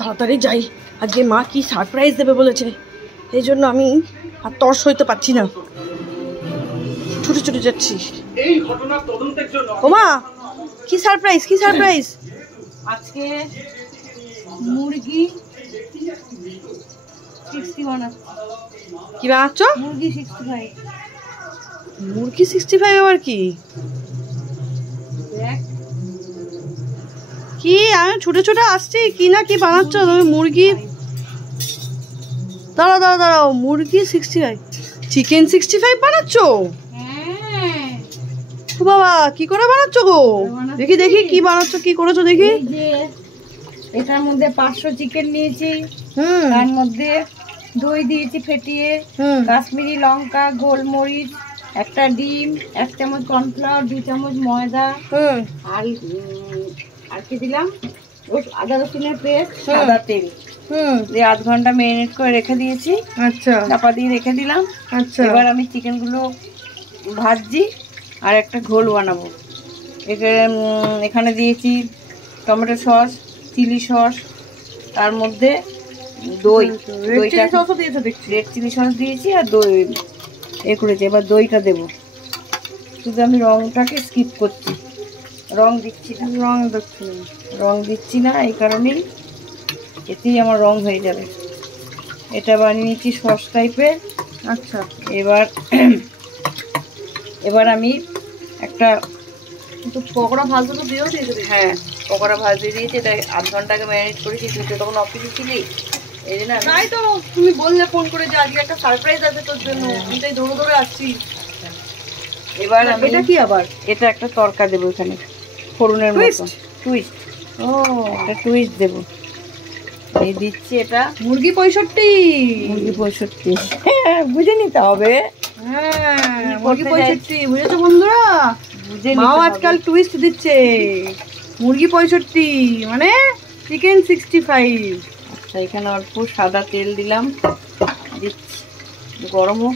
তাড়াতাড়ি যাই, আজকে মা কি সারপ্রাইজ দেবে বলেছে, এই জন্য আমি আর তর সইতে পারছি না, ছুটে ছুটে যাচ্ছি। ও মা, কি সারপ্রাইজ, কি সারপ্রাইজ? আজকে মুরগি 60 বানাচ্ছি। কি বানাচ্ছ? মুরগি 65। মুরগি 65 আবার কি? কি আমি ছুটে ছুটে আসছি, কি না কি বানাচ্ছ তুমি? মুরগি, দাঁড়াও দাঁড়াও দাঁড়াও, মুরগি 65, চিকেন 65 বানাচ্ছ? ও বাবা, কি করে বানাচ্ছ গো? দেখি দেখি কি বানাচ্ছ, কি করেছো দেখি। এটার মধ্যে 500 চিকেন নিয়েছি, তার মধ্যে দই দিয়েছি ফেটিয়ে, কাশ্মীরি লঙ্কা, গোলমরিচ, একটা ডিম, 1 চামচ কর্নফ্লাওয়ার, 2 চামচ ময়দা, আর কি দিলাম, আদা রসুনের পেস্ট, সাদা তেল দিয়ে 8 ঘন্টা ম্যারিনেট করে রেখে দিয়েছি। আচ্ছা, চাপা দিয়ে রেখে দিলাম। আচ্ছা, এবার আমি চিকেনগুলো ভাজছি আর একটা ঘোল বানাবো। এখানে দিয়েছি টমেটো সস, চিলি সস, তার মধ্যে দই, রেড চিলি সস দিয়েছি আর দই করেছি। এবার দইটা দেবো, শুধু আমি রংটাকে স্কিপ করছি, রং দিচ্ছি না, রং দিচ্ছি না এই কারণেই, এতেই আমার রং হয়ে যাবে। এটা বানিয়ে নিচ্ছি সস টাইপের। আচ্ছা, এবার আমি একটা পকোড়া ভাজতে তো দিয়েও দিয়েছি। হ্যাঁ, পকোড়া ভাজতে দিয়েছি। এটা 8 ঘন্টা আগে ম্যারিনেট করেছি। তুই তো তখন অফিসে ছিলি, এই জন্য তাই তো তুমি বললে ফোন করে যে আজকে একটা সারপ্রাইজ আছে তোর জন্য, আমি তাই দৌড়ে দৌড়ে আসছি। এবার এটা কি আবার? এটা একটা তরকা দেবো এখানে, ফোড়নের মতো টুইস্ট। ও, একটা টুইস্ট দেবো, এই দিচ্ছি। এটা মুরগি 65, মুরগি 65 বুঝে নিতে হবে। হ্যাঁ, মুরগি 65 বুঝেছো বন্ধুরা? মাও আজকাল টুইস্ট দিচ্ছে, মুরগি 65 মানে চিকেন 65। আচ্ছা, এখানে অল্প সাদা তেল দিলাম, দিচ্ছি, গরমও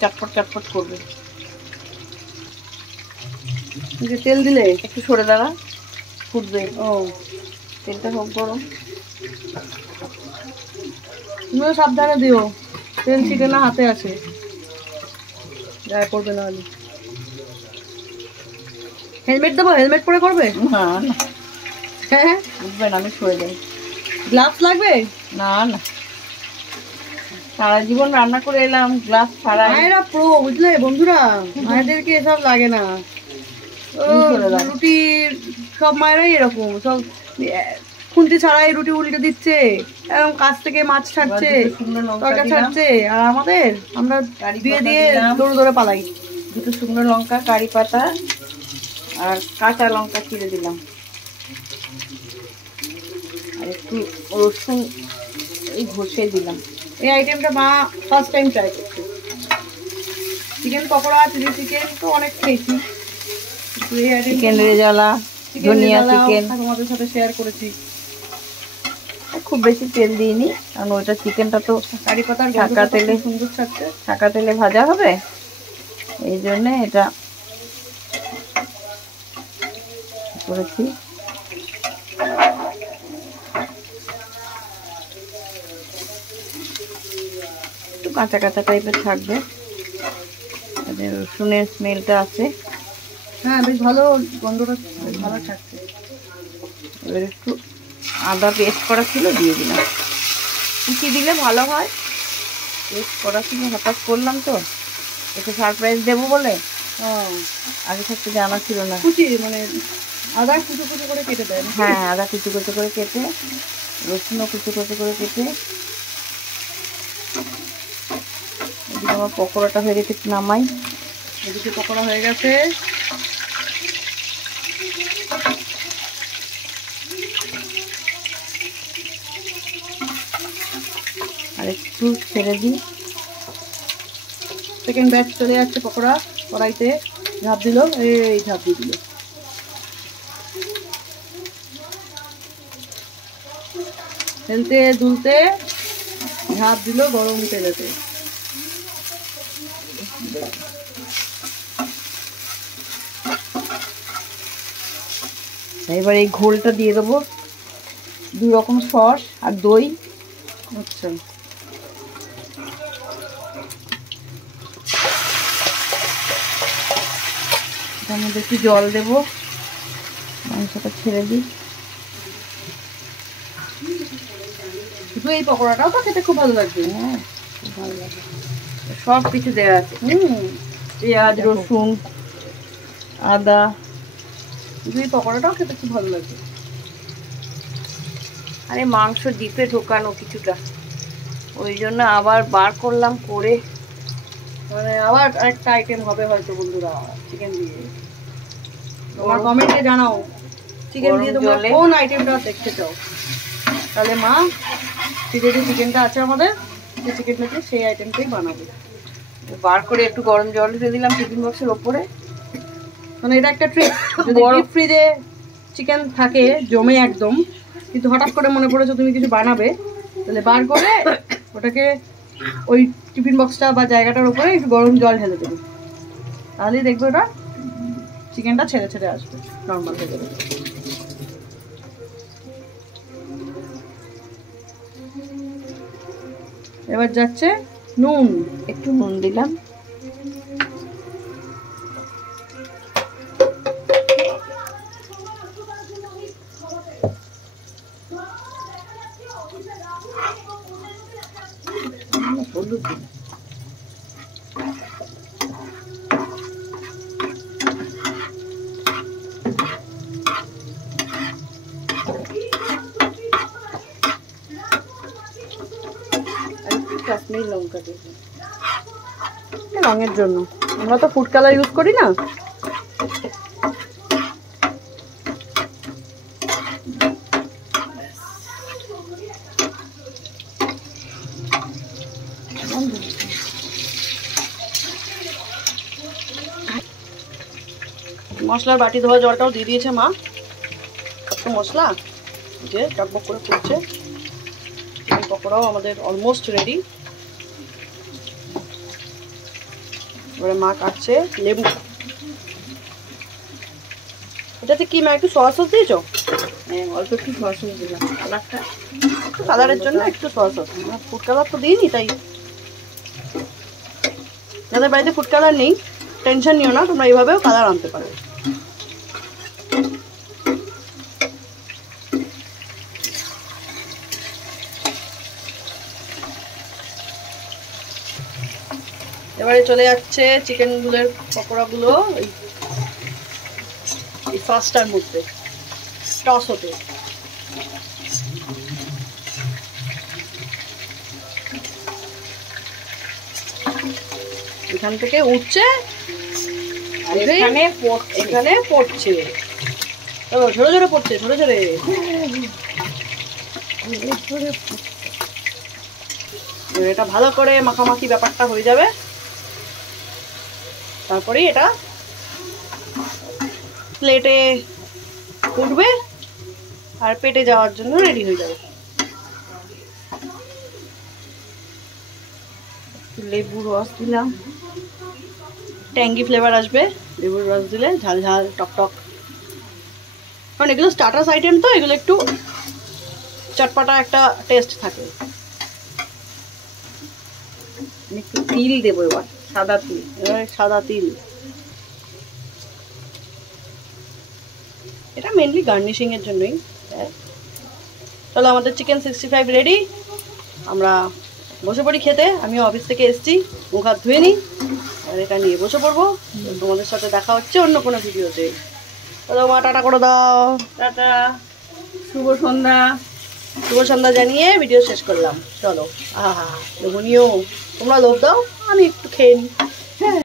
চটপট চটপট করবে। তেল দিলে একটু সরে দাঁড়া, ফুটবে। ও, তেলটা হোক গরম। তুমিও সাবধানে দিও, তেল চিকেন হাতে আছে, গায়ে পড়বে না। হেলমেট দেবো? হেলমেট পরে করবে? না না, হ্যাঁ, উঠবে না, আমি সরে যাই। গ্লাভস লাগবে? না না, সারা জীবন রান্না করে এলাম, গ্লাস ছাড়া। মায়েরা প্রো, বুঝলে বন্ধুরা, মায়েদেরকে এসব লাগে না। রুটি সব মায়েরাই এরকম, সব খুন্তি ছাড়াই রুটি উল্টে দিচ্ছে, এরকম কাছ থেকে মাছ ছাড়ছে, তরকা ছাড়ছে, আর আমাদের আমরা দিয়ে দিয়ে দৌড়ে দৌড়ে পালাই। 2 শুকনো লঙ্কা, কারি পাতা আর কাঁচা লঙ্কা চিড়ে দিলাম, আর একটু রসুন এই ঘষে দিলাম। এই আইটেমটা মা ফার্স্ট টাইম ট্রাই করছে। চিকেন পকোড়া, চিলি চিকেন তো অনেক খেয়েছি, চিকেন রেজালা, ধনিয়া চিকেন তোমাদের সাথে শেয়ার করেছি। খুব বেশি তেল দিইনি, কারণ ওইটা চিকেনটা তো কারি পাতার ছাঁকা তেলে সুন্দর থাকছে, ছাঁকা তেলে ভাজা হবে, এই জন্য এটা করেছি। একটু কাঁচা কাঁচা টাইপের থাকবে, রসুনের স্মেলটা আছে। হ্যাঁ, বেশ ভালো, গন্ধটা ভালো থাকছে। এবার একটু আদা পেস্ট করা ছিল দিয়ে দিলাম, কুচি দিলে ভালো হয়, পেস্ট করা ছিল, হঠাৎ করলাম তো, একটু সারপ্রাইজ দেবো বলে আগে থাকতে জানা ছিল না। কুচি মানে আদা কুচো কুচো করে কেটে দেয়? হ্যাঁ, আদা কুচো কুচো করে কেটে, রসুনও কুচো কুচো করে কেটে। এদিকে আমার পকোড়াটা হয়ে গেছে, নামাই। এদিকে পকোড়া হয়ে গেছে, আর একটু ছেড়ে দিই। সেকেন্ড ব্যাচ চলে যাচ্ছে পকোড়া, কড়াইতে ঝাঁপ দিল, এই ঝাঁপ দিয়ে দিল, হেলতে দুলতে ঝাঁপ দিল গরম তেলেতে। এবার এই ঘোলটা দিয়ে দেবো, 2 রকম সস আর দই। আচ্ছা, তার মধ্যে একটু জল দেবো, মাংসটা ছেড়ে দিই। শুধু এই পকোড়াটাও তো খেতে খুব ভালো লাগবে। হ্যাঁ, খুব ভালো লাগে, সব কিছু দেওয়া আছে। পেঁয়াজ, দেখো। রসুন, আদা, শুধু এই পকোড়াটাও খেতে খুব ভালো লাগবে। আরে মাংস ডিপে ঢোকানো কিছুটা, ওই জন্য আবার বার করলাম, করে মানে আবার একটা আইটেম হবে হয়তো বন্ধুরা চিকেন দিয়ে। তোমার কমেন্টে জানাও চিকেন দিয়ে তোমরা কোন আইটেমটা দেখতে চাও। তাহলে মা যেহেতু চিকেনটা আছে আমাদের, সেই চিকেনটা দিয়ে সেই আইটেমটাই বানাবো। বার করে একটু গরম জল দিয়ে দিলাম টিফিন বক্সের ওপরে। মানে এটা একটা ট্রিক, যদি ডিপ ফ্রিজে চিকেন থাকে জমে একদম, কিন্তু হঠাৎ করে মনে পড়েছো তুমি কিছু বানাবে, তাহলে বার করে ওটাকে ওই টিফিন বক্সটা বা জায়গাটার উপরে একটু গরম জল ঢেলে দেবে, তাহলেই দেখবে ওটা চিকেনটা ছেড়ে ছেড়ে আসবে, নর্মাল হয়ে যাবে। এবার যাচ্ছে নুন, একটু নুন দিলাম। হলুদ দিলাম। কাশ্মীরি লঙ্কা দিয়েছি রঙের জন্য, আমরা তো ফুড কালার ইউজ করি না। মশলার বাটি ধোয়া জলটাও দিয়ে দিয়েছে মা, একটু মশলা যে টকবক করে ফুটছে। এই পকোড়াও আমাদের অলমোস্ট রেডি। এবারে মা কাটছে লেবু। এটাতে কি মা একটু সয়া সস দিয়েছো? হ্যাঁ, অল্প একটু সস দিলাম, কালারটা কালারের জন্য একটু সয়া সস। ফুড কালার তো দিইনি, তাই যাদের বাড়িতে ফুড কালার নেই টেনশন নিও না, তোমরা এইভাবেও কালার আনতে পারো। এবারে চলে যাচ্ছে চিকেন গুলোর পকোড়াগুলো এই সসটার মধ্যে টস হতে। এখান থেকে উঠছে আর এখানে পড়ছে, ঝরে ঝরে পড়ছে, ঝরে ঝরে। এটা ভালো করে মাখামাখি ব্যাপারটা হয়ে যাবে, তারপরে এটা প্লেটে উঠবে আর পেটে যাওয়ার জন্য রেডি হয়ে যাবে। লেবুর রস দিলাম, ট্যাঙ্গি ফ্লেভার আসবে লেবুর রস দিলে, ঝাল ঝাল টক টক। কারণ এগুলো স্টার্টার্স আইটেম তো, এগুলো একটু চটপাটা একটা টেস্ট থাকে। একটু তিল দেবো এবার, সাদা তিল। সাদা তিল এটা মেনলি গার্নিশিং এর জন্যই। চলো আমাদের চিকেন 65 রেডি, আমরা বসে পড়ি খেতে। আমি অফিস থেকে এসেছি, মুখ হাত ধুয়ে নিই আর এটা নিয়ে বসে পড়বো। তোমাদের সাথে দেখা হচ্ছে অন্য কোনো ভিডিওতে। চলো মা টাটা করে দাও। টাটা, শুভ সন্ধ্যা। শুভ সন্ধ্যা জানিয়ে ভিডিও শেষ করলাম। চলো, আহা লোভনীয়, তোমরা লোভ দাও, আমি একটু খেয়ে নিই।